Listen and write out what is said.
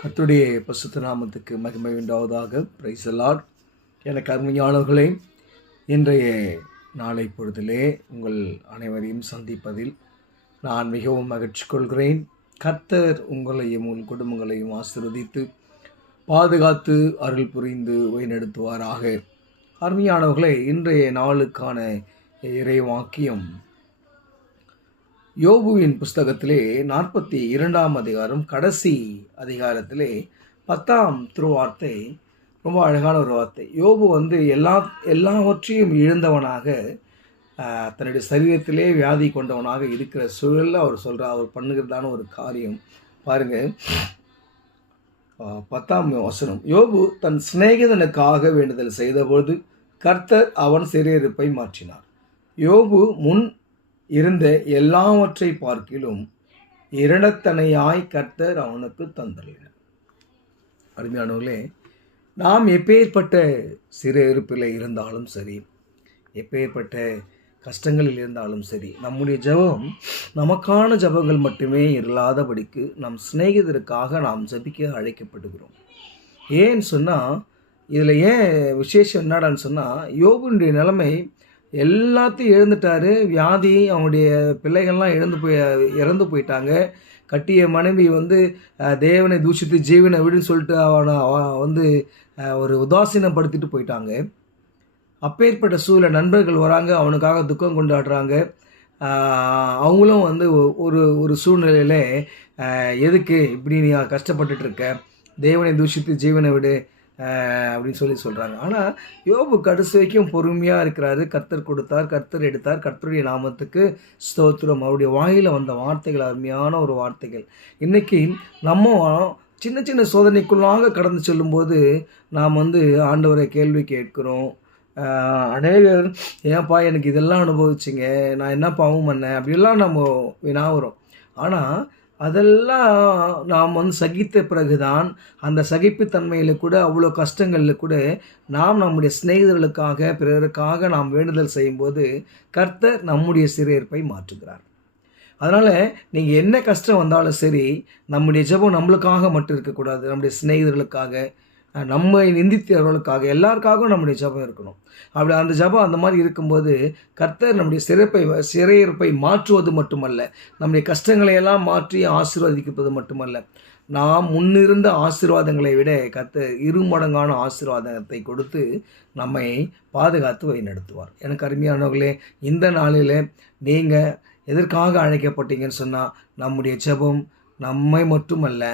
கர்த்தருடைய பரிசுத்த நாமத்துக்கு மகிமை உண்டாவதாக. Praise the Lord. எனக்கு அருமையானவர்களே, இன்றைய நாளை பொழுதிலே உங்கள் அனைவரையும் சந்திப்பதில் நான் மிகவும் மகிழ்ச்சி கொள்கிறேன். கர்த்தர் உங்களையும் உங்கள் குடும்பங்களையும் ஆசீர்வதித்து பாதுகாத்து அருள் புரிந்து வழிநடத்துவாராக. அருமையானவர்களே, இன்றைய நாளுக்கான இறை வாக்கியம் யோபுவின் புஸ்தகத்திலே 42ஆம் அதிகாரம் கடைசி அதிகாரத்திலே 10ஆம் திருவார்த்தை. ரொம்ப அழகான ஒரு வார்த்தை. யோபு எல்லாவற்றையும் இழந்தவனாக, தன்னுடைய சரீரத்திலே வியாதி கொண்டவனாக இருக்கிற சூழலில் அவர் சொல்கிறார். அவர் பண்ணுகிறதான ஒரு காரியம் பாருங்கள். 10ஆம் வசனம். யோபு தன் சிநேகிதனுக்காக வேண்டுதல் செய்தபோது கர்த்தர் அவன் சிறையிருப்பை மாற்றினார். யோபு முன் இருந்த எல்லாவற்றை பார்க்கிலும் இரண்டத்தனையாய் கர்த்தர் அவனுக்கு தந்தளினார். அருமையானவர்களே, நாம் எப்பேற்பட்ட சிறையிருப்பில் இருந்தாலும் சரி, எப்பேற்பட்ட கஷ்டங்களில் இருந்தாலும் சரி, நம்முடைய ஜெபம் நமக்கான ஜெபங்கள் மட்டுமே இல்லாதபடிக்கு நம் சிநேகிதருக்காக நாம் ஜெபிக்க அழைக்கப்படுகிறோம். ஏன்னு சொன்னால், இதில் ஏன் விசேஷம் என்னடான்னு சொன்னால், யோபுனுடைய நிலைமை எல்லாத்தையும் இழந்துட்டார். வியாதி, அவனுடைய பிள்ளைகள்லாம் இறந்து போயிட்டாங்க. கட்டிய மனைவி தேவனை தூஷித்து ஜீவனை விடுன்னு சொல்லிட்டு அவனை ஒரு உதாசீனப்படுத்திட்டு போயிட்டாங்க. அப்பேற்பட்ட சூழல் நண்பர்கள் வராங்க, அவனுக்காக துக்கம் கொண்டாடுறாங்க. அவங்களும் ஒரு சூழ்நிலையில் எதுக்கு இப்படி நீ கஷ்டப்பட்டுட்டு இருக்க, தேவனை தூஷித்து ஜீவனை விடு அப்படின்னு சொல்கிறாங்க. ஆனால் யோபு கடைசி வரைக்கும் பொறுமையாக இருக்கிறாரு. கர்த்தர் கொடுத்தார், கர்த்தர் எடுத்தார். கர்த்தருடைய நாமத்துக்கு ஸ்தோத்திரம். அவருடைய வாயில் வந்த வார்த்தைகள் அருமையான ஒரு வார்த்தைகள். இன்றைக்கி நம்ம சின்ன சின்ன சோதனைக்குள்ளாக கடந்து செல்லும்போது நாம் ஆண்டவரை கேள்வி கேட்கிறோம். அநேகர், ஏன்ப்பா எனக்கு இதெல்லாம் அனுபவிச்சிங்க, நான் என்ன பாவம் பண்ணேன் அப்படிலாம் நம்ம வினாவுறோம். ஆனால் அதெல்லாம் நாம் சகித்த பிறகுதான், அந்த சகிப்புத்தன்மையில் கூட, அவ்வளோ கஷ்டங்களில் கூட நாம் நம்முடைய சிநேகிதர்களுக்காக பிறருக்காக நாம் வேண்டுதல் செய்யும்போது கர்த்தர் நம்முடைய சிறையிருப்பை மாற்றுகிறார். அதனால் நீங்கள் என்ன கஷ்டம் வந்தாலும் சரி, நம்முடைய ஜெபம் நம்மளுக்காக மட்டும் இருக்கக்கூடாது. நம்முடைய சிநேகிதர்களுக்காக, நம்மை நிந்தித்தவர்களுக்காக, எல்லாருக்காகவும் நம்முடைய ஜெபம் இருக்கணும். அப்படி அந்த ஜெபம் அந்த மாதிரி இருக்கும்போது கர்த்தர் நம்முடைய சிறையிருப்பை மாற்றுவது மட்டுமல்ல, நம்முடைய கஷ்டங்களை எல்லாம் மாற்றி ஆசீர்வதிப்பது மட்டுமல்ல, நாம் முன்னிருந்த ஆசீர்வாதங்களை விட கர்த்தர் இருமடங்கான ஆசீர்வாதத்தை கொடுத்து நம்மை பாதுகாத்து வழிநடத்துவார். எனக்கு அருமையானவர்களே, இந்த நாளில் நீங்கள் எதற்காக அழைக்கப்பட்டீங்கன்னு சொன்னால், நம்முடைய ஜெபம் நம்மை மட்டுமல்ல,